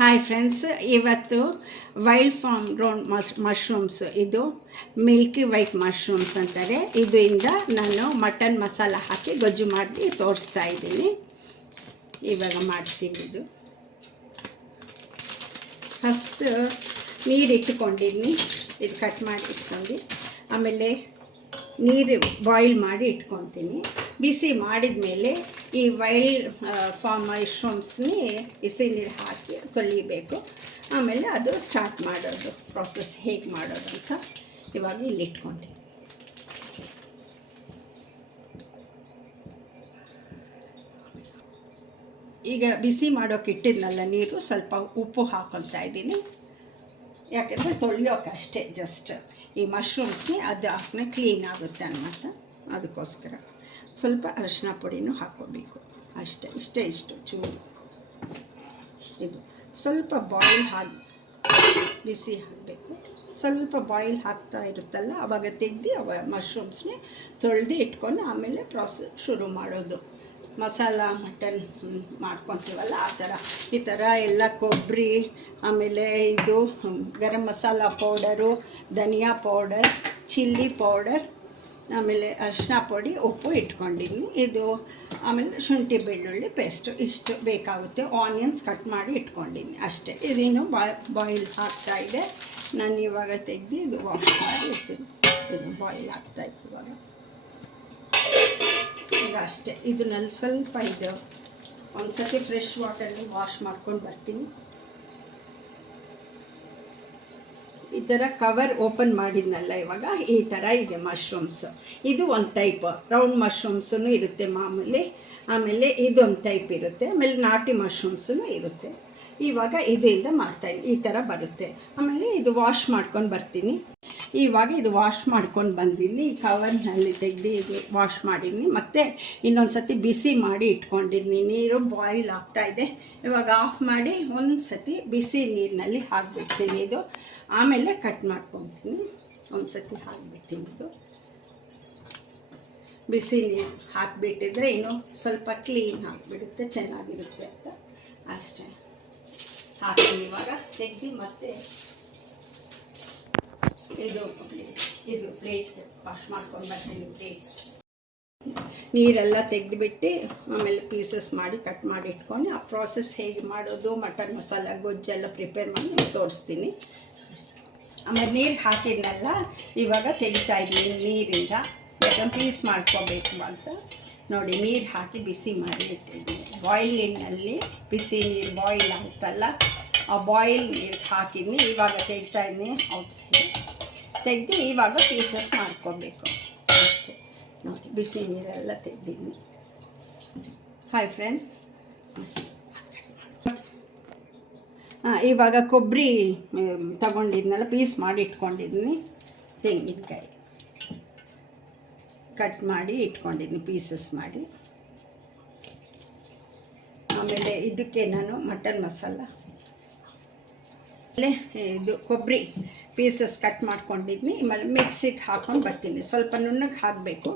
Hi friends, ಇವತ್ತು wild form ground mushrooms, ಇದು Milky white mushrooms ಅಂತಾರೆ. ಇದರಿಂದ ನಾನು ಮಟನ್ ಮಸಾಲ ಹಾಕಿ ಗೊಜ್ಜು ಮಾಡಿ ತೋರಿಸ್ತಾ ಇದ್ದೀನಿ. ಇವಾಗ ಮಾಡ್ತೀನಿ. ಇದು ಫಸ್ಟ್ ನೀರು ಇಟ್ಕೊಂಡಿದ್ದೀನಿ, ಇದು ಕಟ್ ಮಾಡಿ ಇಟ್ಕೊಂಡು ಆಮೇಲೆ ನೀರು ಬಾಯ್ಲ್ ಮಾಡಿ ಇಟ್ಕೊತೀನಿ. ಬಿಸಿ ಮಾಡಿದ ಮೇಲೆ ಈ ವೈಲ್ಡ್ ಫಾರ್ಮ್ ಮಶ್ರೂಮ್ಸ್ನಿ ಬಿಸಿ ನೀರು ಹಾಕಿ ತೊಳಿಬೇಕು. ಆಮೇಲೆ ಅದು ಸ್ಟಾರ್ಟ್ ಮಾಡೋದು ಪ್ರಾಸೆಸ್ ಹೇಗೆ ಮಾಡೋದು ಅಂತ ಇವಾಗ ಇಲ್ಲಿ ಇಟ್ಕೊಂಡೆ. ಈಗ ಬಿಸಿ ಮಾಡೋಕೆ ಇಟ್ಟಿದ್ನಲ್ಲ ನೀರು, ಸ್ವಲ್ಪ ಉಪ್ಪು ಹಾಕೊತಾ ಇದ್ದೀನಿ. ಯಾಕೆಂದರೆ ತೊಳೆಯೋಕೆ ಅಷ್ಟೇ, ಜಸ್ಟ್ ಈ ಮಶ್ರೂಮ್ಸ್ನಿ ಅದು ಹಾಕಿದ್ರೆ ಕ್ಲೀನ್ ಆಗುತ್ತೆ ಅನ್ನೋಂಥ ಅದಕ್ಕೋಸ್ಕರ. ಸ್ವಲ್ಪ ಅರಿಶಿನ ಪುಡಿನೂ ಹಾಕ್ಕೋಬೇಕು ಅಷ್ಟೇ. ಇಷ್ಟು ಚೂರು. ಇದು ಸ್ವಲ್ಪ ಬಾಯ್ಲ್ ಬಿಸಿ ಹಾಕಬೇಕು. ಸ್ವಲ್ಪ ಬಾಯ್ಲ್ ಹಾಕ್ತಾ ಇರುತ್ತಲ್ಲ, ಆವಾಗ ತೆಗೆದು ಮಶ್ರೂಮ್ಸ್ನೇ ತೊಳೆದು ಇಟ್ಕೊಂಡು ಆಮೇಲೆ ಪ್ರಾಸೆಸ್ ಶುರು ಮಾಡೋದು. ಮಸಾಲ ಮಟನ್ ಮಾಡ್ಕೊತೀವಲ್ಲ ಆ ಥರ. ಈ ಥರ ಎಲ್ಲ ಕೊಬ್ಬರಿ, ಆಮೇಲೆ ಇದು ಗರಂ ಮಸಾಲ ಪೌಡರು, ಧನಿಯಾ ಪೌಡರ್, ಚಿಲ್ಲಿ ಪೌಡರ್, ಆಮೇಲೆ ಅರಿಶಿನ ಪುಡಿ, ಉಪ್ಪು ಇಟ್ಕೊಂಡಿದ್ದೀನಿ. ಇದು ಆಮೇಲೆ ಶುಂಠಿ ಬೆಳ್ಳುಳ್ಳಿ ಪೇಸ್ಟು ಇಷ್ಟು ಬೇಕಾಗುತ್ತೆ. ಆನಿಯನ್ಸ್ ಕಟ್ ಮಾಡಿ ಇಟ್ಕೊಂಡಿದ್ದೀನಿ ಅಷ್ಟೇ. ಇದೇನು ಬಾಯ್ಲ್ ಆಗ್ತಾಯಿದೆ. ನಾನು ಇವಾಗ ತೆಗೆದು ಇದು ವಾಶ್ ಮಾಡಿ ಇರ್ತೀನಿ. ಇದು ಬಾಯ್ಲ್ ಆಗ್ತಾಯಿತ್ತು ಇವಾಗ. ಈಗ ಅಷ್ಟೇ. ಇದನ್ನಲ್ಲಿ ಸ್ವಲ್ಪ ಇದು ಒಂದು ಸತಿ ಫ್ರೆಶ್ ವಾಟರಲ್ಲಿ ವಾಶ್ ಮಾಡ್ಕೊಂಡು ಬರ್ತೀನಿ. ಈ ಥರ ಕವರ್ ಓಪನ್ ಮಾಡಿದ್ನಲ್ಲ ಇವಾಗ, ಈ ಥರ ಇದೆ ಮಶ್ರೂಮ್ಸ್. ಇದು ಒಂದು ಟೈಪ್ ರೌಂಡ್ ಮಶ್ರೂಮ್ಸೂ ಇರುತ್ತೆ ಮಾಮೂಲಿ. ಆಮೇಲೆ ಇದೊಂದು ಟೈಪ್ ಇರುತ್ತೆ. ಆಮೇಲೆ ನಾಟಿ ಮಶ್ರೂಮ್ಸೂ ಇರುತ್ತೆ. ಇವಾಗ ಇದರಿಂದ ಮಾಡ್ತಾಯಿದ್ದೀನಿ. ಈ ಥರ ಬರುತ್ತೆ. ಆಮೇಲೆ ಇದು ವಾಶ್ ಮಾಡ್ಕೊಂಡು ಬರ್ತೀನಿ. ಇವಾಗ ಇದು ವಾಶ್ ಮಾಡ್ಕೊಂಡು ಬಂದಿದ್ದೀನಿ. ಈ ಕವರ್ನಲ್ಲಿ ತೆಗೆದು ಇದು ವಾಶ್ ಮಾಡಿದ್ದೀನಿ. ಮತ್ತು ಇನ್ನೊಂದು ಸತಿ ಬಿಸಿ ಮಾಡಿ ಇಟ್ಕೊಂಡಿದ್ದೀನಿ. ನೀರು ಬಾಯ್ಲ್ ಆಗ್ತಾಯಿದೆ. ಇವಾಗ ಆಫ್ ಮಾಡಿ ಒಂದು ಸತಿ ಬಿಸಿ ನೀರಿನಲ್ಲಿ ಹಾಕಿಬಿಡ್ತೀನಿ. ಇದು ಆಮೇಲೆ ಕಟ್ ಮಾಡ್ಕೊತೀನಿ. ಒಂದು ಸತಿ ಹಾಕಿಬಿಡ್ತೀನಿ. ಇದು ಬಿಸಿ ನೀರು ಹಾಕಿಬಿಟ್ಟಿದ್ರೆ ಇನ್ನೂ ಸ್ವಲ್ಪ ಕ್ಲೀನ್ ಆಗಿಬಿಡುತ್ತೆ, ಚೆನ್ನಾಗಿರುತ್ತೆ ಅಂತ ಅಷ್ಟೇ. ಹಾಕ್ತೀನಿ. ಇವಾಗ ತೆಗೆದು ಮತ್ತೆ ಇದು ಪ್ಲೇಟ್ ವಾಶ್ ಮಾಡ್ಕೊಂಡು ಬರ್ತೀನಿ. ಪ್ಲೇಟ್ ನೀರೆಲ್ಲ ತೆಗೆದುಬಿಟ್ಟು ಆಮೇಲೆ ಪೀಸಸ್ ಮಾಡಿ ಕಟ್ ಮಾಡಿ ಇಟ್ಕೊಂಡು ಆ ಪ್ರಾಸೆಸ್ ಹೇಗೆ ಮಾಡೋದು, ಮಟನ್ ಮಸಾಲ ಗೊಜ್ಜೆಲ್ಲ ಪ್ರಿಪೇರ್ ಮಾಡಿ ತೋರಿಸ್ತೀನಿ. ಆಮೇಲೆ ನೀರು ಹಾಕಿದ್ನಲ್ಲ, ಇವಾಗ ತೆಗಿತಾ ಇದ್ದೀನಿ ನೀರಿಂದ. ಯಾಕಂದ್ರೆ ಪೀಸ್ ಮಾಡ್ಕೋಬೇಕು ಅಂತ ನೋಡಿ ನೀರು ಹಾಕಿ ಬಿಸಿ ಮಾಡಿ ಇಟ್ಟಿದ್ದೀನಿ. ಬಾಯ್ಲಿನಲ್ಲಿ ಬಿಸಿ ನೀರು ಬಾಯ್ಲ್ ಆಗುತ್ತಲ್ಲ, ಆ ಬಾಯ್ಲ್ ನೀರು ಹಾಕಿದ್ದೀನಿ. ಇವಾಗ ತೆಗಿತಾ ಇದ್ದೀನಿ ಔಟ್ಸೈಡ್. ತೆಗೆದು ಇವಾಗ ಪೀಸಸ್ ಮಾಡ್ಕೋಬೇಕು ಅಷ್ಟೇ. ನೋಡಿ ಬಿಸಿ ನೀರೆಲ್ಲ ತೆಗೆದಿದ್ದೀನಿ. ಹಾಯ್ ಫ್ರೆಂಡ್ಸ್, ಇವಾಗ ಕೊಬ್ಬರಿ ತಗೊಂಡಿದ್ನಲ್ಲ, ಪೀಸ್ ಮಾಡಿ ಇಟ್ಕೊಂಡಿದ್ದೀನಿ. ತೆಂಗಿನಕಾಯಿ ಕಟ್ ಮಾಡಿ ಇಟ್ಕೊಂಡಿದ್ದೀನಿ ಪೀಸಸ್ ಮಾಡಿ. ಆಮೇಲೆ ಇದಕ್ಕೆ ನಾನು ಮಟನ್ ಮಸಾಲ, ಆಮೇಲೆ ಇದು ಕೊಬ್ಬರಿ ಪೀಸಸ್ ಕಟ್ ಮಾಡ್ಕೊಂಡಿದ್ದೀನಿ. ಆಮೇಲೆ ಮಿಕ್ಸಿಗೆ ಹಾಕ್ಕೊಂಡು ಬರ್ತೀನಿ. ಸ್ವಲ್ಪ ನುಣ್ಣಗೆ ಹಾಕಬೇಕು.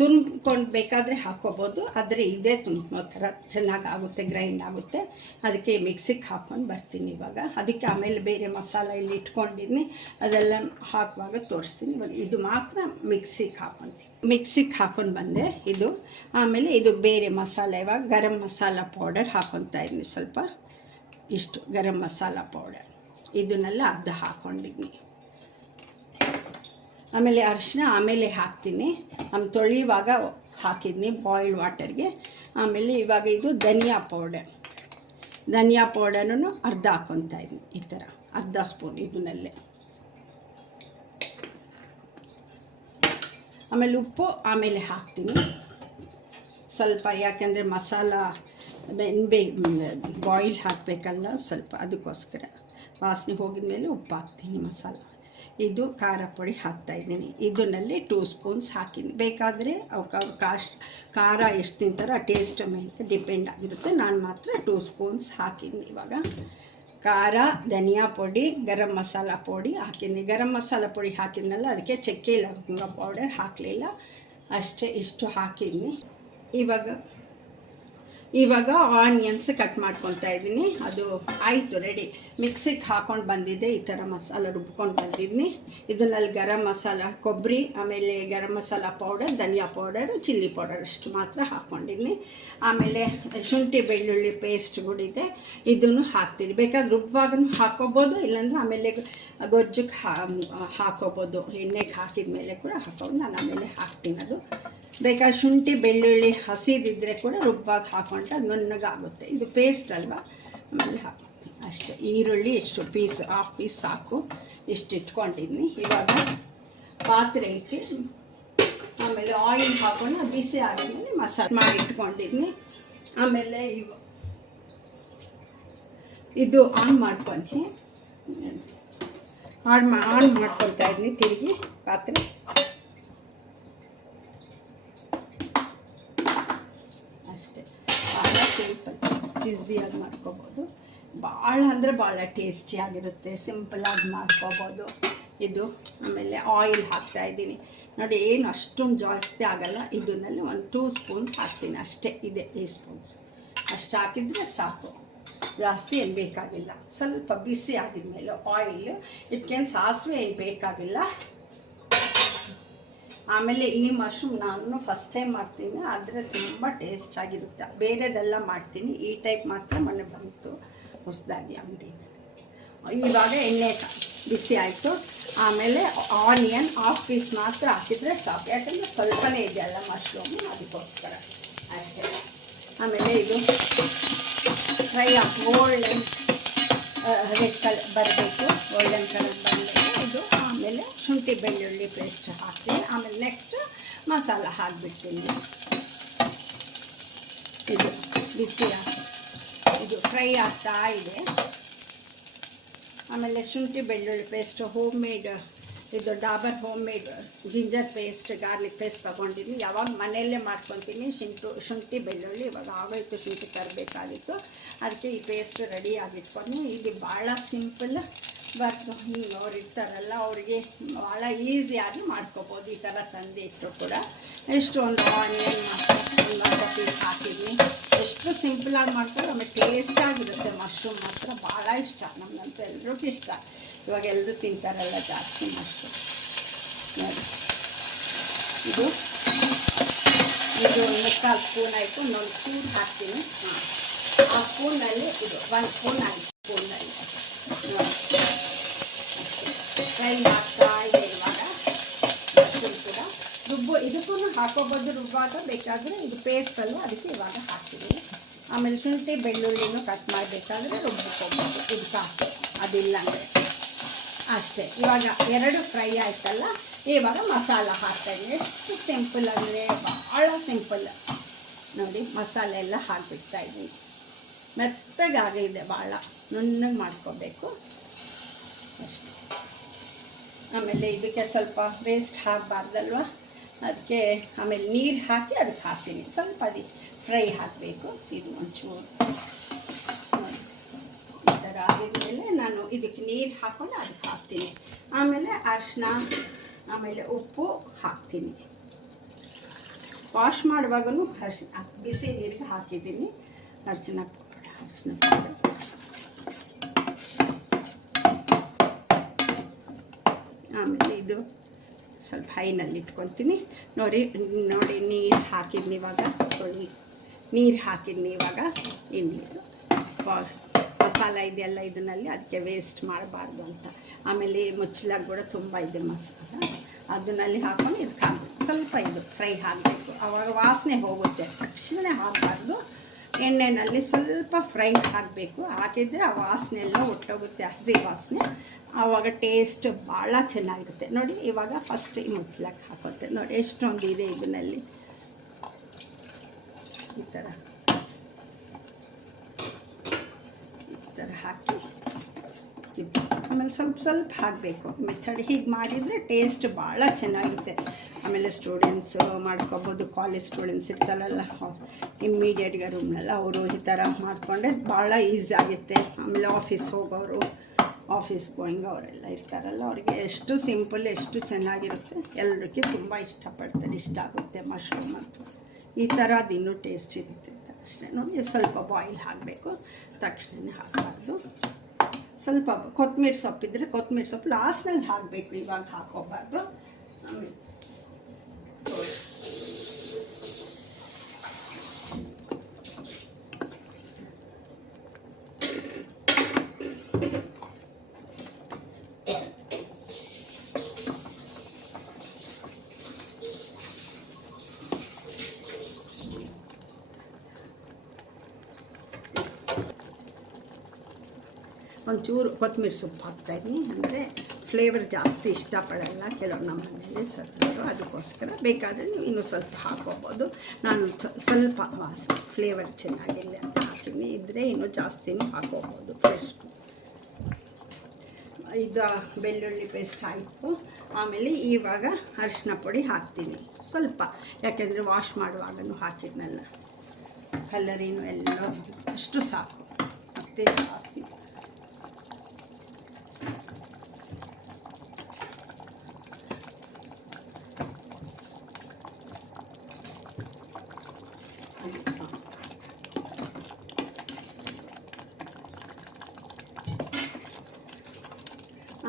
ತುಂಬ್ಕೊಂಡು ಬೇಕಾದರೆ ಹಾಕ್ಕೋಬೋದು, ಆದರೆ ಇದೇ ತುಂಬ ಥರ ಚೆನ್ನಾಗಾಗುತ್ತೆ, ಗ್ರೈಂಡ್ ಆಗುತ್ತೆ. ಅದಕ್ಕೆ ಮಿಕ್ಸಿಗೆ ಹಾಕ್ಕೊಂಡು ಬರ್ತೀನಿ ಇವಾಗ. ಅದಕ್ಕೆ ಆಮೇಲೆ ಬೇರೆ ಮಸಾಲ ಇಲ್ಲಿ ಇಟ್ಕೊಂಡಿದ್ದೀನಿ, ಅದೆಲ್ಲ ಹಾಕುವಾಗ ತೋರಿಸ್ತೀನಿ. ಇವಾಗ ಇದು ಮಾತ್ರ ಮಿಕ್ಸಿಗೆ ಹಾಕ್ಕೊಂಡು ಬಂದೆ ಇದು. ಆಮೇಲೆ ಇದು ಬೇರೆ ಮಸಾಲ, ಇವಾಗ ಗರಂ ಮಸಾಲ ಪೌಡರ್ ಹಾಕ್ಕೊತಾ ಇದ್ದೀನಿ. ಸ್ವಲ್ಪ ಇಷ್ಟು ಗರಂ ಮಸಾಲ ಪೌಡರ್ ಇದನ್ನೆಲ್ಲ ಅರ್ಧ ಹಾಕ್ಕೊಂಡಿದ್ದೀನಿ. ಆಮೇಲೆ ಅರಿಶಿನ ಆಮೇಲೆ ಹಾಕ್ತೀನಿ. ಆಮೇಲೆ ತೊಳೆಯುವಾಗ ಹಾಕಿದ್ದೀನಿ ಬಾಯ್ಲ್ಡ್ ವಾಟರ್ಗೆ. ಆಮೇಲೆ ಇವಾಗ ಇದು ಧನಿಯಾ ಪೌಡರನ್ನು ಅರ್ಧ ಹಾಕ್ಕೊತಾ ಇದ್ದೀನಿ. ಈ ಥರ ಅರ್ಧ ಸ್ಪೂನ್ ಇದನ್ನಲ್ಲೇ. ಆಮೇಲೆ ಉಪ್ಪು ಆಮೇಲೆ ಹಾಕ್ತೀನಿ ಸ್ವಲ್ಪ, ಯಾಕೆಂದರೆ ಮಸಾಲ ಬಾಯ್ಲ್ ಹಾಕಬೇಕಲ್ಲ ಸ್ವಲ್ಪ, ಅದಕ್ಕೋಸ್ಕರ. ವಾಸನೆ ಹೋಗಿದ ಮೇಲೆ ಉಪ್ಪು ಹಾಕ್ತೀನಿ. ಮಸಾಲ ಇದು ಖಾರ ಪುಡಿ ಹಾಕ್ತಾಯಿದ್ದೀನಿ. ಇದನ್ನಲ್ಲಿ 2 ಸ್ಪೂನ್ಸ್ ಹಾಕಿದ್ದೀನಿ. ಬೇಕಾದರೆ ಖಾರ ಎಷ್ಟು ತಿಂತಾರೋ ಆ ಟೇಸ್ಟ್ ಮೇಲೆ ಡಿಪೆಂಡ್ ಆಗಿರುತ್ತೆ. ನಾನು ಮಾತ್ರ 2 ಸ್ಪೂನ್ಸ್ ಹಾಕಿದ್ದೀನಿ. ಇವಾಗ ಖಾರ, ಧನಿಯಾ ಪುಡಿ, ಗರಂ ಮಸಾಲ ಪುಡಿ ಹಾಕಿದ್ದೀನಿ. ಗರಂ ಮಸಾಲ ಪುಡಿ ಹಾಕಿದ್ನಲ್ಲ, ಅದಕ್ಕೆ ಚಕ್ಕೆ ಲವಂಗ ಪೌಡರ್ ಹಾಕಲಿಲ್ಲ ಅಷ್ಟೇ. ಇಷ್ಟು ಹಾಕಿದ್ದೀನಿ. ಇವಾಗ ಇವಾಗ ಆನಿಯನ್ಸ್ ಕಟ್ ಮಾಡ್ಕೊತಾ ಇದ್ದೀನಿ. ಅದು ಆಯಿತು, ರೆಡಿ. ಮಿಕ್ಸಿಗೆ ಹಾಕ್ಕೊಂಡು ಬಂದಿದ್ದೆ, ಈ ಥರ ಮಸಾಲ ರುಬ್ಕೊಂಡು ಬಂದಿದ್ದೀನಿ. ಇದನ್ನಲ್ಲಿ ಗರಂ ಮಸಾಲ, ಕೊಬ್ಬರಿ, ಆಮೇಲೆ ಗರಂ ಮಸಾಲ ಪೌಡರ್, ಧನಿಯಾ ಪೌಡರ್, ಚಿಲ್ಲಿ ಪೌಡರ್ ಅಷ್ಟು ಮಾತ್ರ ಹಾಕ್ಕೊಂಡಿದ್ದೀನಿ. ಆಮೇಲೆ ಶುಂಠಿ ಬೆಳ್ಳುಳ್ಳಿ ಪೇಸ್ಟ್ಗಳಿದೆ, ಇದನ್ನು ಹಾಕ್ತೀನಿ. ಬೇಕಾದ್ರೆ ರುಬ್ಬವಾಗೂ ಹಾಕ್ಕೋಬೋದು, ಇಲ್ಲಾಂದ್ರೆ ಆಮೇಲೆ ಗೊಜ್ಜಿಗೆ ಹಾಕ್ಕೋಬೋದು. ಎಣ್ಣೆಗೆ ಹಾಕಿದ ಮೇಲೆ ಕೂಡ ಹಾಕೋದು, ನಾನು ಆಮೇಲೆ ಹಾಕ್ತೀನಿ. ಅದು ಬೇಕಾದ್ರೆ ಶುಂಠಿ ಬೆಳ್ಳುಳ್ಳಿ ಹಸಿದಿದ್ದರೆ ಕೂಡ ರುಬ್ಬಾಗಿ ಹಾಕ್ಕೊಂಡ್ರೆ ಅದು ನುಣ್ಣಗಾಗುತ್ತೆ. ಇದು ಪೇಸ್ಟ್ ಅಲ್ವಾ, ಆಮೇಲೆ ಹಾಕಿ ಅಷ್ಟೇ. ಈರುಳ್ಳಿ ಇಷ್ಟು ಪೀಸ್, ಹಾಫ್ ಪೀಸ್ ಸಾಕು, ಇಷ್ಟು ಇಟ್ಕೊಂಡಿದ್ದೀನಿ. ಇವಾಗ ಪಾತ್ರೆ ಇಟ್ಟು ಆಮೇಲೆ ಆಯಿಲ್ ಹಾಕೊಂಡು ಬಿಸಿ ಆದಮೇಲೆ ಮಸಾಲೆ ಮಾಡಿ ಇಟ್ಕೊಂಡಿದ್ದೀನಿ. ಆಮೇಲೆ ಇದು ಆನ್ ಮಾಡ್ಕೊಂಡು ಆನ್ ಮಾಡ್ಕೊತಾ ಇದ್ದೀನಿ. ತಿರುಗಿ ಪಾತ್ರೆ ಅಷ್ಟೇ. ಭಾಳ ಸಿಂಪಲ್, ಈಸಿಯಾಗಿ ಮಾಡ್ಕೋಬೋದು. ಭಾಳ ಅಂದರೆ ಭಾಳ ಟೇಸ್ಟಿಯಾಗಿರುತ್ತೆ, ಸಿಂಪಲಾಗಿ ಮಾಡ್ಕೋಬೋದು ಇದು. ಆಮೇಲೆ ಆಯಿಲ್ ಹಾಕ್ತಾಯಿದ್ದೀನಿ ನೋಡಿ, ಏನು ಅಷ್ಟೊಂದು ಜಾಸ್ತಿ ಆಗೋಲ್ಲ. ಇದನ್ನಲ್ಲಿ ಒಂದು 2 ಸ್ಪೂನ್ಸ್ ಹಾಕ್ತೀನಿ ಅಷ್ಟೇ. ಇದೆ ಈ ಸ್ಪೂನ್ಸ್ ಅಷ್ಟು ಹಾಕಿದರೆ ಸಾಕು, ಜಾಸ್ತಿ ಏನು ಬೇಕಾಗಿಲ್ಲ. ಸ್ವಲ್ಪ ಬಿಸಿ ಆಗಿದ್ಮೇಲೆ ಆಯಿಲ್, ಇದಕ್ಕೇನು ಸಾಸಿವೆ ಏನು ಬೇಕಾಗಿಲ್ಲ. ಆಮೇಲೆ ಈ ಮಶ್ರೂಮ್ ನಾನು ಫಸ್ಟ್ ಟೈಮ್ ಮಾಡ್ತೀನಿ, ಆದರೆ ತುಂಬ ಟೇಸ್ಟಾಗಿರುತ್ತೆ. ಬೇರೆದೆಲ್ಲ ಮಾಡ್ತೀನಿ, ಈ ಟೈಪ್ ಮಾತ್ರ ಮೊನ್ನೆ ಬಂತು ಹೊಸದಾಗಿ ಅಂಗಡಿ. ಇವಾಗ ಎಣ್ಣೆ ಬಿಸಿ ಆಯಿತು. ಆಮೇಲೆ ಆನಿಯನ್ ಹಾಫ್ ಪೀಸ್ ಮಾತ್ರ ಹಾಕಿದರೆ ಸಾಕು, ಯಾಕಂದರೆ ಸ್ವಲ್ಪನೇ ಇದೆಯಲ್ಲ ಮಶ್ರೂಮು, ಅದಕ್ಕೋಸ್ಕರ ಅಷ್ಟೇ. ಆಮೇಲೆ ಇದು ಫ್ರೈ ಗೋಲ್ಡನ್ ರೆಡ್ ಕಲರ್ ಬರಬೇಕು, ಗೋಲ್ಡನ್ ಕಲರ್ ಬಂದಮೇಲೆ ಇದು. ಆಮೇಲೆ ಶುಂಠಿ ಬೆಳ್ಳುಳ್ಳಿ ಪೇಸ್ಟ್ ಹಾಕ್ತೀನಿ. ಆಮೇಲೆ ನೆಕ್ಸ್ಟ್ ಮಸಾಲ ಹಾಕಿಬಿಡ್ತೀನಿ. ಇದು ಬಿಸಿ ಇದು ಫ್ರೈ ಆಗ್ತಾ ಇದೆ. ಆಮೇಲೆ ಶುಂಠಿ ಬೆಳ್ಳುಳ್ಳಿ ಪೇಸ್ಟ್ ಹೋಮ್ ಮೇಡ್, ಇದು Dabur home made ginger paste, garlic paste ತೊಗೊಂಡಿದ್ದೀನಿ. ಯಾವಾಗ ಮನೆಯಲ್ಲೇ ಮಾಡ್ಕೊತೀನಿ. ಶುಂಠಿ ಬೆಳ್ಳುಳ್ಳಿ ಇವಾಗ ಆಗೋಯ್ತು, ಶುಂಠಿ ತರಬೇಕಾಗಿತ್ತು, ಅದಕ್ಕೆ ಈ ಪೇಸ್ಟ್ ರೆಡಿ ಆಗಿಟ್ಕೊಂಡು. ಇದು ಭಾಳ ಸಿಂಪಲ್ ವರ್ಕ್. ಹಿಂಗೆ ಅವ್ರು ಇರ್ತಾರಲ್ಲ, ಅವ್ರಿಗೆ ಭಾಳ ಈಸಿಯಾಗಿ ಮಾಡ್ಕೊಬೋದು. ಈ ಥರ ತಂದು ಇಟ್ಟರು ಕೂಡ. ಎಷ್ಟು ಒಂದು ಆನಿಯನ್ ಮಾತ್ರ ಪೀಸ್ ಹಾಕಿದ್ದೀನಿ. ಎಷ್ಟು ಸಿಂಪಲಾಗಿ ಮಾಡ್ತಾರೆ, ಆಮೇಲೆ ಟೇಸ್ಟಾಗಿರುತ್ತೆ. ಮಶ್ರೂಮ್ ಮಾತ್ರ ಭಾಳ ಇಷ್ಟ, ನಮಗಂತೂ ಎಲ್ರಿಗೂ ಇಷ್ಟ. ಇವಾಗ ಎಲ್ಲರೂ ತಿಂತಾರಲ್ಲ ಜಾಸ್ತಿ ಮಶ್ರೂಮ್. ನೋಡಿ ಇದು ಒಂದು 4 ಸ್ಪೂನ್ ಆಯಿತು. ಇನ್ನೊಂದು ಸ್ಪೂನ್ ಹಾಕ್ತೀನಿ. ಆ ಸ್ಪೂನಲ್ಲಿ ಇದು 1 ಸ್ಪೂನ್ ಆಗಿ ಸ್ಪೂನಲ್ಲಿ ಫ್ರೈ ಮಾಡ್ತಾ ಇದೆ. ಇವಾಗ ಮಶ್ರೂಮ್ ಕೂಡ ಇದಕ್ಕೂ ಹಾಕೋಬೋದು, ರುಬ್ಬಾಗ ಬೇಕಾದರೆ. ಇದು ಪೇಸ್ಟಲ್ಲ, ಅದಕ್ಕೆ ಇವಾಗ ಹಾಕ್ತೀನಿ. ಆಮೇಲೆ ಶುಂಠಿ ಬೆಳ್ಳುಳ್ಳಿನೂ ಕಟ್ ಮಾಡಬೇಕಾದ್ರೆ ರುಬ್ಬಿಕೋಬೋದು. ಇದು ಸಾಕು, ಅದಿಲ್ಲ ಅಂದರೆ ಅಷ್ಟೇ. ಇವಾಗ 2 ಫ್ರೈ ಆಯ್ತಲ್ಲ, ಇವಾಗ ಮಸಾಲ ಹಾಕ್ತಾಯಿದ್ದೀನಿ. ಎಷ್ಟು ಸಿಂಪಲ್ ಅಂದರೆ ಭಾಳ ಸಿಂಪಲ್ ನೋಡಿ. ಮಸಾಲೆ ಎಲ್ಲ ಹಾಕಿಬಿಡ್ತಾಯಿದ್ದೀನಿ. ಮೆತ್ತಗಾಗಿದೆ, ಭಾಳ ನುಣ್ಣಗೆ ಮಾಡ್ಕೋಬೇಕು ಅಷ್ಟೇ. ಆಮೇಲೆ ಇದಕ್ಕೆ ಸ್ವಲ್ಪ ವೇಸ್ಟ್ ಹಾಕಬಾರ್ದಲ್ವ, ಅದಕ್ಕೆ ಆಮೇಲೆ ನೀರು ಹಾಕಿ ಅದಕ್ಕೆ ಹಾಕ್ತೀನಿ. ಸ್ವಲ್ಪ ಅದಕ್ಕೆ ಫ್ರೈ ಹಾಕಬೇಕು. ಇದು ಒಂಚೂರು ಈ ಥರ ಆಗಿದ್ಮೇಲೆ ನಾನು ಇದಕ್ಕೆ ನೀರು ಹಾಕ್ಕೊಂಡು ಅದಕ್ಕೆ ಹಾಕ್ತೀನಿ. ಆಮೇಲೆ ಅರಿಶಿನ, ಆಮೇಲೆ ಉಪ್ಪು ಹಾಕ್ತೀನಿ. ವಾಶ್ ಮಾಡುವಾಗೂ ಅರಿಶಿನ ಬಿಸಿ ನೀರಿಗೆ ಹಾಕಿದ್ದೀನಿ. ಅರಿಶಿನ ಪೌಡರ್ ಆಮೇಲೆ ಇದು ಸ್ವಲ್ಪ ಹೈನಲ್ಲಿ ಇಟ್ಕೊತೀನಿ. ನೋಡಿ ನೀರು ಹಾಕಿದ್ನಿ ಇವಾಗ. ನೀರು ಹಾಕಿದ್ನಿ ಇವಾಗ. ಈ ನೀರು ಮಸಾಲ ಇದೆಯಲ್ಲ ಇದನ್ನಲ್ಲಿ, ಅದಕ್ಕೆ ವೇಸ್ಟ್ ಮಾಡಬಾರ್ದು ಅಂತ. ಆಮೇಲೆ ಮುಚ್ಚಲಾಗ ಕೂಡ ತುಂಬ ಇದೆ ಮಸಾಲ, ಅದನ್ನಲ್ಲಿ ಹಾಕೊಂಡು ಇದಕ್ಕೆ ಹಾಕಬೇಕು. ಸ್ವಲ್ಪ ಇದು ಫ್ರೈ ಹಾಕಬೇಕು, ಆವಾಗ ವಾಸನೆ ಹೋಗುತ್ತೆ. ತಕ್ಷಣ ಹಾಕಬಾರ್ದು, ಎಣ್ಣೆಯಲ್ಲಿ ಸ್ವಲ್ಪ ಫ್ರೈ ಹಾಕಬೇಕು. ಹಾಕಿದರೆ ಆ ವಾಸನೆ ಎಲ್ಲ ಒಟ್ಟೋಗುತ್ತೆ, ಹಸಿ ವಾಸನೆ. ಆವಾಗ ಟೇಸ್ಟ್ ಭಾಳ ಚೆನ್ನಾಗಿರುತ್ತೆ. ನೋಡಿ ಇವಾಗ ಫಸ್ಟ್ ಈ ಮುಚ್ಚಲಕ್ಕೆ ಹಾಕೋತೆ. ನೋಡಿ ಎಷ್ಟೊಂದು ಇದೆ ಇದನ್ನಲ್ಲಿ. ಈ ಥರ ಹಾಕಿ ಆಮೇಲೆ ಸ್ವಲ್ಪ ಹಾಕಬೇಕು. ಮೆಥಡ್ ಹೀಗೆ ಮಾಡಿದರೆ ಟೇಸ್ಟ್ ಭಾಳ ಚೆನ್ನಾಗಿರುತ್ತೆ. ಆಮೇಲೆ ಸ್ಟೂಡೆಂಟ್ಸ್ ಮಾಡ್ಕೋಬೋದು, ಕಾಲೇಜ್ ಸ್ಟೂಡೆಂಟ್ಸ್ ಇರ್ತಾರಲ್ಲ ಇಮ್ಮಿಡಿಯೇಟ್ಗೆ ರೂಮ್ನೆಲ್ಲ, ಅವರು ಈ ಥರ ಮಾಡಿಕೊಂಡ್ರೆ ಭಾಳ ಈಸಿ ಆಗುತ್ತೆ. ಆಮೇಲೆ ಆಫೀಸ್ ಹೋಗೋರು, ಆಫೀಸ್ ಗೋಯಿಂಗ್ ಅವರೆಲ್ಲ ಇರ್ತಾರಲ್ಲ, ಅವರಿಗೆ ಎಷ್ಟು ಸಿಂಪಲ್, ಎಷ್ಟು ಚೆನ್ನಾಗಿರುತ್ತೆ. ಎಲ್ಲರಿಗೂ ತುಂಬ ಇಷ್ಟಪಡ್ತಾರೆ, ಇಷ್ಟ ಆಗುತ್ತೆ ಮಶ್ರೂಮ್ ಅಂತೂ. ಈ ಥರ ಅದು ಇನ್ನೂ ಟೇಸ್ಟ್ ಇರುತ್ತೆ. ಅಷ್ಟೇ ನೋಡಿ. ಸ್ವಲ್ಪ ಬಾಯ್ಲ್ ಹಾಕಬೇಕು, ತಕ್ಷಣ ಹಾಕಬಾರ್ದು. ಸ್ವಲ್ಪ ಕೊತ್ತಂಬರಿ ಸೊಪ್ಪಿದ್ರೆ ಕೊತ್ತಂಬರಿ ಸೊಪ್ಪು ಲಾಸ್ಟ್ನಲ್ಲಿ ಹಾಕಬೇಕು, ಇವಾಗ ಹಾಕೋಬಾರ್ದು. ಆಮೇಲೆ ಒಂಚೂರು ಕೊತ್ತಂಬರಿ ಸೊಪ್ಪು ಹಾಕ್ತಾಯಿದ್ದೀನಿ, ಅಂದರೆ ಫ್ಲೇವರ್ ಜಾಸ್ತಿ ಇಷ್ಟಪಡಲ್ಲ ಕೆಲವು ನಮ್ಮ ಮನೆಯಲ್ಲಿ ಸತ್ತರು, ಅದಕ್ಕೋಸ್ಕರ ಬೇಕಾದರೆ ನೀವು ಇನ್ನೂ ಸ್ವಲ್ಪ ಹಾಕೋಬೋದು. ನಾನು ಸ್ವಲ್ಪ ಫ್ಲೇವರ್ ಚೆನ್ನಾಗಿಲ್ಲ ಅಂತ ಹಾಕ್ತೀನಿ, ಇದ್ದರೆ ಇನ್ನೂ ಜಾಸ್ತಿನೂ ಹಾಕೋಬೋದು. ಫ್ರೆಶ್ ಇದು ಬೆಳ್ಳುಳ್ಳಿ ಪೇಸ್ಟ್ ಆಯಿತು. ಆಮೇಲೆ ಇವಾಗ ಅರಿಶಿನ ಪುಡಿ ಹಾಕ್ತೀನಿ ಸ್ವಲ್ಪ, ಯಾಕೆಂದರೆ ವಾಶ್ ಮಾಡುವಾಗಲೂ ಹಾಕಿದ್ನಲ್ಲ, ಕಲರಿನೂ ಎಲ್ಲ ಅಷ್ಟು ಸಾಕು, ಮತ್ತೆ ಜಾಸ್ತಿ.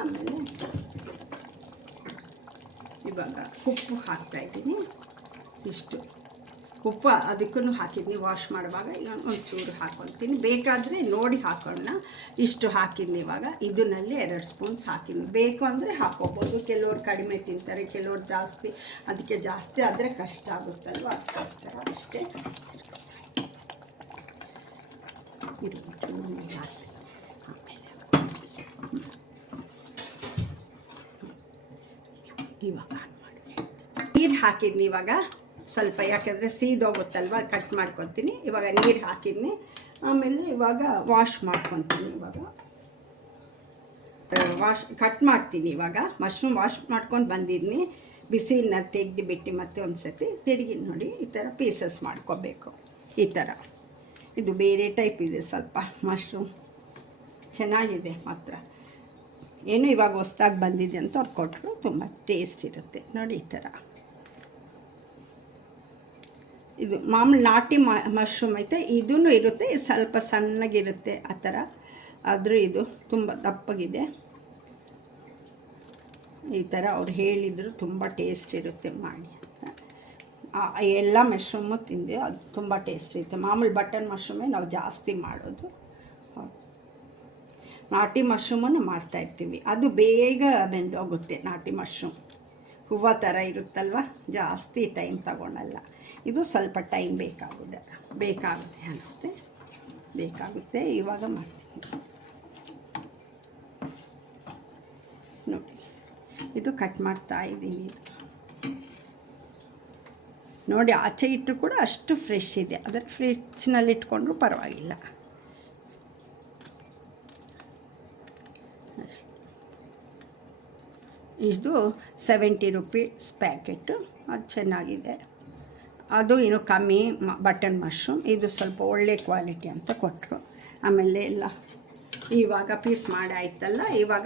ಆಮೇಲೆ ಇವಾಗ ಉಪ್ಪು ಹಾಕ್ತಾಯಿದ್ದೀನಿ, ಇಷ್ಟು ಉಪ್ಪು ಅದಕ್ಕೂ ಹಾಕಿದ್ದೀನಿ ವಾಶ್ ಮಾಡುವಾಗ. ಈಗ ಒಂಚೂರು ಹಾಕ್ಕೊಳ್ತೀನಿ, ಬೇಕಾದರೆ ನೋಡಿ ಹಾಕೋಣ. ಇಷ್ಟು ಹಾಕಿದ್ದೀನಿ ಇವಾಗ. ಇದನ್ನಲ್ಲಿ 2 ಸ್ಪೂನ್ಸ್ ಹಾಕಿದ್ದೀನಿ, ಬೇಕು ಅಂದರೆ ಹಾಕೋಬೋದು. ಕೆಲವ್ರು ಕಡಿಮೆ ತಿಂತಾರೆ, ಕೆಲವ್ರು ಜಾಸ್ತಿ, ಅದಕ್ಕೆ ಜಾಸ್ತಿ ಆದರೆ ಕಷ್ಟ ಆಗುತ್ತಲ್ವ, ಅದಕ್ಕೋಸ್ಕರ ಅಷ್ಟೇ. ಇವಾಗ ನೀರು ಹಾಕಿದ್ನಿ ಇವಾಗ ಸ್ವಲ್ಪ, ಯಾಕೆಂದರೆ ಸೀದೋಗುತ್ತಲ್ವ, ಕಟ್ ಮಾಡ್ಕೊತೀನಿ. ಇವಾಗ ನೀರು ಹಾಕಿದ್ನಿ, ಆಮೇಲೆ ಇವಾಗ ವಾಶ್ ಮಾಡ್ಕೊತೀನಿ. ಇವಾಗ ಕಟ್ ಮಾಡ್ತೀನಿ. ಇವಾಗ ಮಶ್ರೂಮ್ ವಾಶ್ ಮಾಡ್ಕೊಂಡು ಬಂದಿದ್ನಿ, ಬಿಸಿನ ತೆಗೆದು ಬಿಟ್ಟು ಮತ್ತೆ ಒಂದು ಸತಿ ತಿರುಗಿ ನೋಡಿ ಈ ಥರ ಪೀಸಸ್ ಮಾಡ್ಕೋಬೇಕು. ಈ ಥರ ಇದು ಬೇರೆ ಟೈಪ್ ಇದೆ ಸ್ವಲ್ಪ ಮಶ್ರೂಮ್, ಚೆನ್ನಾಗಿದೆ ಮಾತ್ರ. ಏನು ಇವಾಗ ಹೊಸ್ದಾಗಿ ಬಂದಿದೆ ಅಂತ ಅವ್ರು ಕೊಟ್ಟರು, ತುಂಬ ಟೇಸ್ಟ್ ಇರುತ್ತೆ ನೋಡಿ. ಈ ಥರ ಇದು ಮಾಮೂಲಿ ನಾಟಿ ಮಶ್ರೂಮ್ ಐತೆ, ಇದೂ ಇರುತ್ತೆ, ಸ್ವಲ್ಪ ಸಣ್ಣಗಿರುತ್ತೆ ಆ ಥರ. ಆದರೂ ಇದು ತುಂಬ ದಪ್ಪಗಿದೆ. ಈ ಥರ ಅವ್ರು ಹೇಳಿದರು ತುಂಬ ಟೇಸ್ಟ್ ಇರುತ್ತೆ ಮಾಡಿ ಅಂತ. ಎಲ್ಲ ಮಶ್ರೂಮು ತಿಂದೆ, ಅದು ತುಂಬ ಟೇಸ್ಟ್ ಇರುತ್ತೆ. ಮಾಮೂಲಿ ಬಟನ್ ಮಶ್ರೂಮೇ ನಾವು ಜಾಸ್ತಿ ಮಾಡೋದು. ನಾಟಿ ಮಶ್ರೂಮನ್ನು ಮಾಡ್ತಾಯಿರ್ತೀವಿ, ಅದು ಬೇಗ ಬೆಂದೋಗುತ್ತೆ. ನಾಟಿ ಮಶ್ರೂಮ್ ಹೂವು ಥರ ಇರುತ್ತಲ್ವ, ಜಾಸ್ತಿ ಟೈಮ್ ತಗೊಳ್ಳಲ್ಲ. ಇದು ಸ್ವಲ್ಪ ಟೈಮ್ ಬೇಕಾಗುತ್ತೆ ಬೇಕಾಗುತ್ತೆ. ಇವಾಗ ಮಾಡ್ತೀನಿ ನೋಡಿ, ಇದು ಕಟ್ ಮಾಡ್ತಾ ಇದ್ದೀನಿ ನೋಡಿ. ಆಚೆ ಇಟ್ಟರು ಕೂಡ ಅಷ್ಟು ಫ್ರೆಶ್ ಇದೆ, ಅದರ ಫ್ರಿಡ್ಜ್ನಲ್ಲಿ ಇಟ್ಕೊಂಡ್ರೂ ಪರವಾಗಿಲ್ಲ. ಇದು 70 ರೂಪೀಸ್ ಪ್ಯಾಕೆಟು, ಅದು ಚೆನ್ನಾಗಿದೆ. ಅದು ಇನ್ನೂ ಕಮ್ಮಿ ಬಟನ್ ಮಶ್ರೂಮ್, ಇದು ಸ್ವಲ್ಪ ಒಳ್ಳೆ ಕ್ವಾಲಿಟಿ ಅಂತ ಕೊಟ್ಟರು. ಆಮೇಲೆ ಎಲ್ಲ ಇವಾಗ ಪೀಸ್ ಮಾಡಾಯ್ತಲ್ಲ, ಇವಾಗ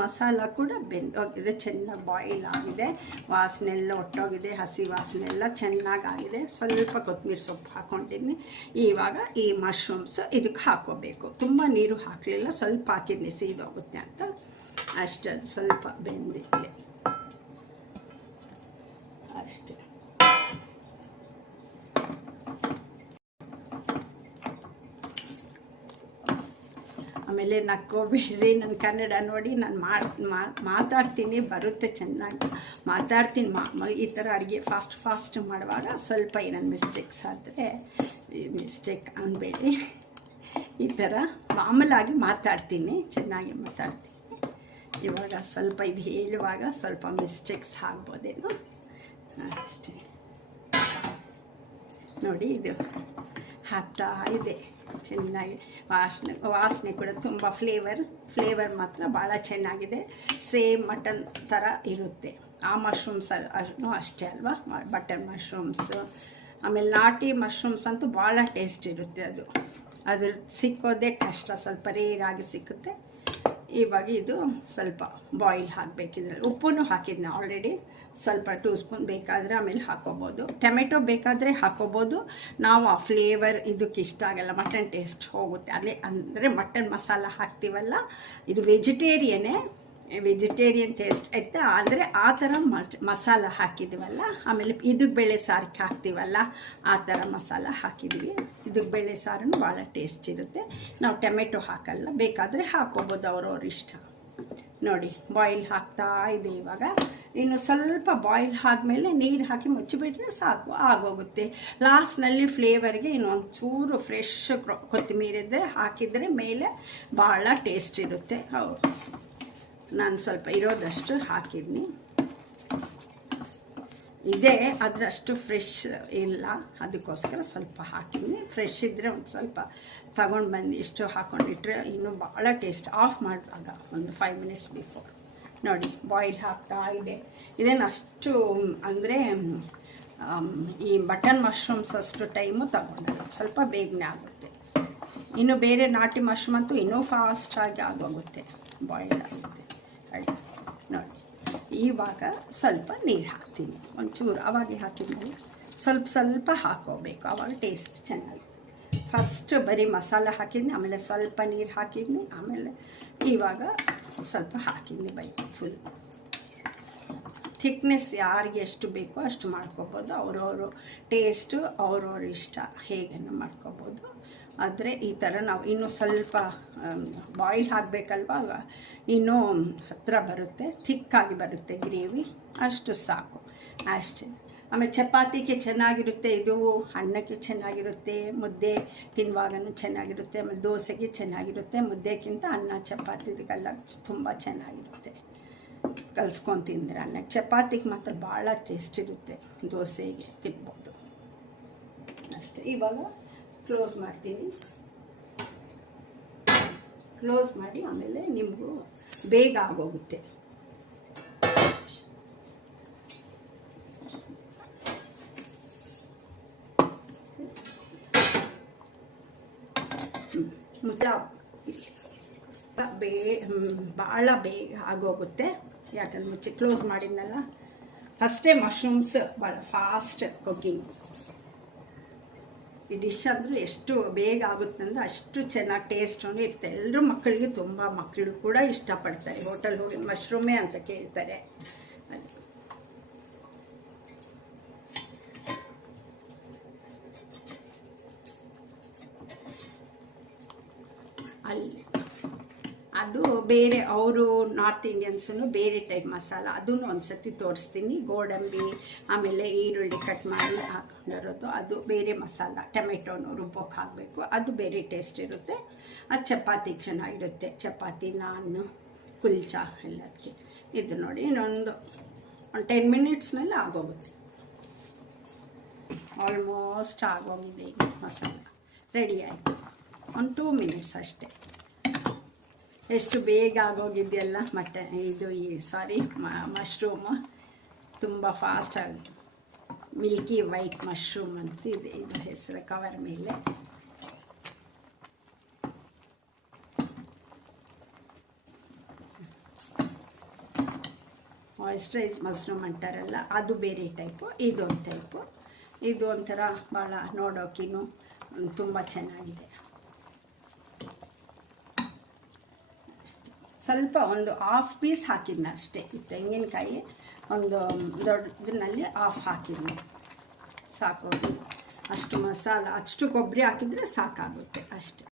ಮಸಾಲ ಕೂಡ ಬೆಂದೋಗಿದೆ, ಚೆನ್ನಾಗಿ ಬಾಯ್ಲ್ ಆಗಿದೆ, ವಾಸನೆಲ್ಲ ಒಟ್ಟೋಗಿದೆ, ಹಸಿ ವಾಸನೆ ಎಲ್ಲ ಚೆನ್ನಾಗಾಗಿದೆ. ಸ್ವಲ್ಪ ಕೊತ್ತಂಬರಿ ಸೊಪ್ಪು ಹಾಕ್ಕೊಂಡಿದ್ದೀನಿ. ಇವಾಗ ಈ ಮಶ್ರೂಮ್ಸ್ ಇದಕ್ಕೆ ಹಾಕೋಬೇಕು. ತುಂಬ ನೀರು ಹಾಕಲಿಲ್ಲ, ಸ್ವಲ್ಪ ಹಾಕಿದ್ನಿ ಸೀದೋಗುತ್ತೆ ಅಂತ ಅಷ್ಟೇ. ಸ್ವಲ್ಪ ಬೆಂದಿರಲಿ ಅಷ್ಟೇ. ಆಮೇಲೆ ನಕ್ಕೋಬೇಡ್ರಿ, ನನ್ನ ಕನ್ನಡ ನೋಡಿ ನಾನು ಮಾತಾಡ್ತೀನಿ, ಬರುತ್ತೆ ಚೆನ್ನಾಗಿ ಮಾತಾಡ್ತೀನಿ. ಈ ಥರ ಅಡುಗೆ ಫಾಸ್ಟ್ ಮಾಡುವಾಗ ಸ್ವಲ್ಪ ಏನಾದ್ರು ಮಿಸ್ಟೇಕ್ಸ್ ಆದರೆ ಮಿಸ್ಟೇಕ್ ಅನ್ನಬೇಡಿ. ಈ ಥರ ಮಾಮೂಲಾಗಿ ಮಾತಾಡ್ತೀನಿ, ಚೆನ್ನಾಗಿ ಮಾತಾಡ್ತೀನಿ. ಇವಾಗ ಸ್ವಲ್ಪ ಇದು ಹೇಳುವಾಗ ಸ್ವಲ್ಪ ಮಿಸ್ಟೇಕ್ಸ್ ಆಗ್ಬೋದೇನೋ ಅಷ್ಟೇ. ನೋಡಿ ಇದು ಹಾಕ್ತಾ ಇದೆ ಚೆನ್ನಾಗಿ. ವಾಸನೆ ಕೂಡ ತುಂಬ ಫ್ಲೇವರ್ ಮಾತ್ರ ಭಾಳ ಚೆನ್ನಾಗಿದೆ. ಸೇಮ್ ಮಟನ್ ಥರ ಇರುತ್ತೆ. ಆ ಮಶ್ರೂಮ್ಸ್ ಅಷ್ಟೇ ಅಲ್ವಾ, ಬಟನ್ ಮಶ್ರೂಮ್ಸು. ಆಮೇಲೆ ನಾಟಿ ಮಶ್ರೂಮ್ಸ್ ಅಂತೂ ಭಾಳ ಟೇಸ್ಟ್ ಇರುತ್ತೆ. ಅದು ಸಿಕ್ಕೋದೇ ಕಷ್ಟ, ಸ್ವಲ್ಪ ರೇರಾಗಿ ಸಿಕ್ಕುತ್ತೆ. ಇವಾಗ ಇದು ಸ್ವಲ್ಪ ಬಾಯ್ಲ್ ಹಾಕಬೇಕಿದ್ರಲ್ಲಿ ಉಪ್ಪನ್ನು ಹಾಕಿದ್ನ ಆಲ್ರೆಡಿ, ಸ್ವಲ್ಪ 2 ಸ್ಪೂನ್ ಬೇಕಾದರೆ ಆಮೇಲೆ ಹಾಕೋಬೋದು. ಟೊಮೆಟೊ ಬೇಕಾದರೆ ಹಾಕೋಬೋದು. ನಾವು ಆ ಫ್ಲೇವರ್ ಇದಕ್ಕೆ ಇಷ್ಟ ಆಗಲ್ಲ, ಮಟನ್ ಟೇಸ್ಟ್ ಹೋಗುತ್ತೆ. ಅದೇ ಅಂದರೆ ಮಟನ್ ಮಸಾಲ ಹಾಕ್ತೀವಲ್ಲ, ಇದು ವೆಜಿಟೇರಿಯನ್ ಟೇಸ್ಟ್ ಆಯ್ತಾ. ಅಂದರೆ ಆ ಥರ ಮಸಾಲ ಹಾಕಿದ್ದೀವಲ್ಲ, ಆಮೇಲೆ ಇದಕ್ಕೆ ಬೇಳೆ ಸಾರಿಗೆ ಹಾಕ್ತೀವಲ್ಲ ಆ ಥರ ಮಸಾಲ ಹಾಕಿದ್ದೀವಿ. ಇದಕ್ಕೆ ಬೇಳೆ ಸಾರನ್ನು ಭಾಳ ಟೇಸ್ಟ್ ಇರುತ್ತೆ. ನಾವು ಟೊಮೆಟೊ ಹಾಕಲ್ಲ, ಬೇಕಾದರೆ ಹಾಕೋಬೋದು, ಅವ್ರವ್ರ ಇಷ್ಟ. ನೋಡಿ ಬಾಯ್ಲ್ ಹಾಕ್ತಾ ಇದೆ. ಇವಾಗ ಇನ್ನು ಸ್ವಲ್ಪ ಬಾಯ್ಲ್ ಆದಮೇಲೆ ನೀರು ಹಾಕಿ ಮುಚ್ಚಿಬಿಟ್ರೆ ಸಾಕು, ಆಗೋಗುತ್ತೆ. ಲಾಸ್ಟ್ನಲ್ಲಿ ಫ್ಲೇವರ್ಗೆ ಇನ್ನೊಂದು ಚೂರು ಫ್ರೆಶ್ ಕೊತ್ತಂಬರಿ ಇದ್ದರೆ ಹಾಕಿದರೆ ಮೇಲೆ ಭಾಳ ಟೇಸ್ಟ್ ಇರುತ್ತೆ. ಹೌದು, ನಾನು ಸ್ವಲ್ಪ ಇರೋದಷ್ಟು ಹಾಕಿದ್ನಿ. ಇದೇ ಅದರಷ್ಟು ಫ್ರೆಶ್ ಇಲ್ಲ, ಅದಕ್ಕೋಸ್ಕರ ಸ್ವಲ್ಪ ಹಾಕಿದ್ನಿ. ಫ್ರೆಶ್ ಇದ್ದರೆ ಒಂದು ಸ್ವಲ್ಪ ತಗೊಂಡು ಬಂದು ಇಷ್ಟು ಹಾಕ್ಕೊಂಡಿಟ್ರೆ ಇನ್ನೂ ಭಾಳ ಟೇಸ್ಟ್. ಆಫ್ ಮಾಡುವಾಗ ಒಂದು 5 ಮಿನಿಟ್ಸ್ ಬಿಫೋರ್. ನೋಡಿ ಬಾಯ್ಲ್ ಆಗ್ತಾ ಇದೆ. ಇದೇನು ಅಷ್ಟು ಅಂದರೆ ಈ ಬಟನ್ ಮಶ್ರೂಮ್ಸ್ ಅಷ್ಟು ಟೈಮು ತಗೊಂಡಲ್ಲ, ಸ್ವಲ್ಪ ಬೇಗನೆ ಆಗುತ್ತೆ. ಇನ್ನು ಬೇರೆ ನಾಟಿ ಮಶ್ರೂಮ್ ಅಂತೂ ಇನ್ನೂ ಫಾಸ್ಟಾಗಿ ಆಗೋಗುತ್ತೆ, ಬಾಯ್ಲ್ ಆಗುತ್ತೆ. ನೋಡಿ ಇವಾಗ ಸ್ವಲ್ಪ ನೀರು ಹಾಕ್ತೀನಿ, ಒಂಚೂರು ಅವಾಗೆ ಹಾಕಿದ್ಮೇಲೆ ಸ್ವಲ್ಪ ಹಾಕೋಬೇಕು, ಆವಾಗ ಟೇಸ್ಟ್ ಚೆನ್ನಾಗಿ. ಫಸ್ಟ್ ಬರೀ ಮಸಾಲ ಹಾಕಿದ್ನಿ, ಆಮೇಲೆ ಸ್ವಲ್ಪ ನೀರು ಹಾಕಿದ್ನಿ, ಆಮೇಲೆ ಇವಾಗ ಸ್ವಲ್ಪ ಹಾಕಿದ್ನಿ ಫುಲ್. ಥಿಕ್ನೆಸ್ ಯಾರಿಗೆ ಎಷ್ಟು ಬೇಕೋ ಅಷ್ಟು ಮಾಡ್ಕೋಬೋದು, ಅವರವರು ಟೇಸ್ಟು ಅವ್ರವ್ರ ಇಷ್ಟ ಹೇಗನ್ನು ಮಾಡ್ಕೋಬೋದು. ಆದರೆ ಈ ಥರ ನಾವು ಇನ್ನೂ ಸ್ವಲ್ಪ ಬಾಯ್ಲ್ ಹಾಕಬೇಕಲ್ವಾಗ, ಇನ್ನೂ ಹತ್ತಿರ ಬರುತ್ತೆ, ಥಿಕ್ಕಾಗಿ ಬರುತ್ತೆ ಗ್ರೇವಿ, ಅಷ್ಟು ಸಾಕು ಅಷ್ಟೇ. ಆಮೇಲೆ ಚಪಾತಿಗೆ ಚೆನ್ನಾಗಿರುತ್ತೆ ಇದು, ಅನ್ನಕ್ಕೆ ಚೆನ್ನಾಗಿರುತ್ತೆ, ಮುದ್ದೆ ತಿನ್ನುವಾಗನೂ ಚೆನ್ನಾಗಿರುತ್ತೆ, ಆಮೇಲೆ ದೋಸೆಗೆ ಚೆನ್ನಾಗಿರುತ್ತೆ. ಮುದ್ದೆಗಿಂತ ಅನ್ನ ಚಪಾತಿಗೆಲ್ಲ ತುಂಬ ಚೆನ್ನಾಗಿರುತ್ತೆ. ಕಲ್ಸ್ಕೊಂಡು ತಿಂದರೆ ಅನ್ನಕ್ಕೆ, ಚಪಾತಿಗೆ ಮಾತ್ರ ಭಾಳ ಟೇಸ್ಟ್ ಇರುತ್ತೆ, ದೋಸೆಗೆ ತಿನ್ಬೋದು ಅಷ್ಟೇ. ಇವಾಗ ಕ್ಲೋಸ್ ಮಾಡ್ತೀನಿ. ಕ್ಲೋಸ್ ಮಾಡಿ ಆಮೇಲೆ ನಿಮಗೂ ಬೇಗ ಆಗೋಗುತ್ತೆ. ಭಾಳ ಬೇಗ ಆಗೋಗುತ್ತೆ, ಯಾಕಂದ್ರೆ ಮುಚ್ಚಿ ಕ್ಲೋಸ್ ಮಾಡಿದ್ನಲ್ಲ. ಫಸ್ಟೇ ಮಶ್ರೂಮ್ಸ್ ಭಾಳ ಫಾಸ್ಟ್ ಕುಕ್ಕಿಂಗ್. ಈ ಡಿಶ್ ಅಂದರೂ ಎಷ್ಟು ಬೇಗ ಆಗುತ್ತೆ ಅಂದರೆ ಅಷ್ಟು ಚೆನ್ನಾಗಿ ಟೇಸ್ಟೂ ಇರುತ್ತೆ. ಎಲ್ಲರೂ ಮಕ್ಕಳಿಗೆ ಮಕ್ಕಳು ಕೂಡ ಇಷ್ಟಪಡ್ತಾರೆ. ಹೋಟೆಲ್ ಹೋಗಿ ಮಶ್ರೂಮೇ ಅಂತ ಕೇಳ್ತಾರೆ. ಅಲ್ಲಿ ಅದು ಬೇರೆ ಅವರು ನಾರ್ತ್ ಇಂಡಿಯನ್ಸೂ ಬೇರೆ ಟೈಪ್ ಮಸಾಲ, ಅದನ್ನು ಒಂದು ಸತಿ ತೋರಿಸ್ತೀನಿ. ಗೋಡಂಬಿ ಆಮೇಲೆ ಈರುಳ್ಳಿ ಕಟ್ ಮಾಡಿ ಹಾಕೊಂಡಿರೋದು, ಅದು ಬೇರೆ ಮಸಾಲ. ಟೊಮೆಟೊನು ರುಬ್ಬೋಕೆ ಹಾಕಬೇಕು, ಅದು ಬೇರೆ ಟೇಸ್ಟ್ ಇರುತ್ತೆ. ಅದು ಚಪಾತಿಗೆ ಚೆನ್ನಾಗಿರುತ್ತೆ, ಚಪಾತಿ, ನಾನ್, ಕುಲ್ಚಾ ಎಲ್ಲದಕ್ಕೆ. ಇದು ನೋಡಿ ಇನ್ನೊಂದು 10 ಮಿನಿಟ್ಸ್ನಲ್ಲಿ ಆಗೋಗುತ್ತೆ. ಆಲ್ಮೋಸ್ಟ್ ಆಗೋಗಿದೆ. ಈಗ ಮಸಾಲ ರೆಡಿ ಆಯಿತು, ಒಂದು 2 ಮಿನಿಟ್ಸ್ ಅಷ್ಟೇ. ಎಷ್ಟು ಬೇಗ ಆಗೋಗಿದೆಯಲ್ಲ ಮಶ್ರೂಮು ತುಂಬ ಫಾಸ್ಟಾಗಿ. ಮಿಲ್ಕಿ ವೈಟ್ ಮಶ್ರೂಮ್ ಅಂತ ಇದೆ ಇದು ಹೆಸರು ಕವರ್ ಮೇಲೆ. ಮಾಯಿಶ್ಚರೈಸ್ ಮಶ್ರೂಮ್ ಅಂತಾರಲ್ಲ, ಅದು ಬೇರೆ ಟೈಪು, ಇದೊಂದು ಟೈಪು. ಇದು ಒಂಥರ ಭಾಳ ನೋಡೋಕಿನೂ ತುಂಬ ಚೆನ್ನಾಗಿದೆ. ಸ್ವಲ್ಪ ಒಂದು 1/2 ಪೀಸ್ ಹಾಕಿದ್ನ ಅಷ್ಟೇ. ತೆಂಗಿನಕಾಯಿ ಒಂದು ದೊಡ್ಡದಲ್ಲಿ 1/2 ಹಾಕಿದ್ನಿ, ಸಾಕು. ಅಷ್ಟು ಮಸಾಲ, ಅಷ್ಟು ಕೊಬ್ಬರಿ ಹಾಕಿದರೆ ಸಾಕಾಗುತ್ತೆ ಅಷ್ಟೇ.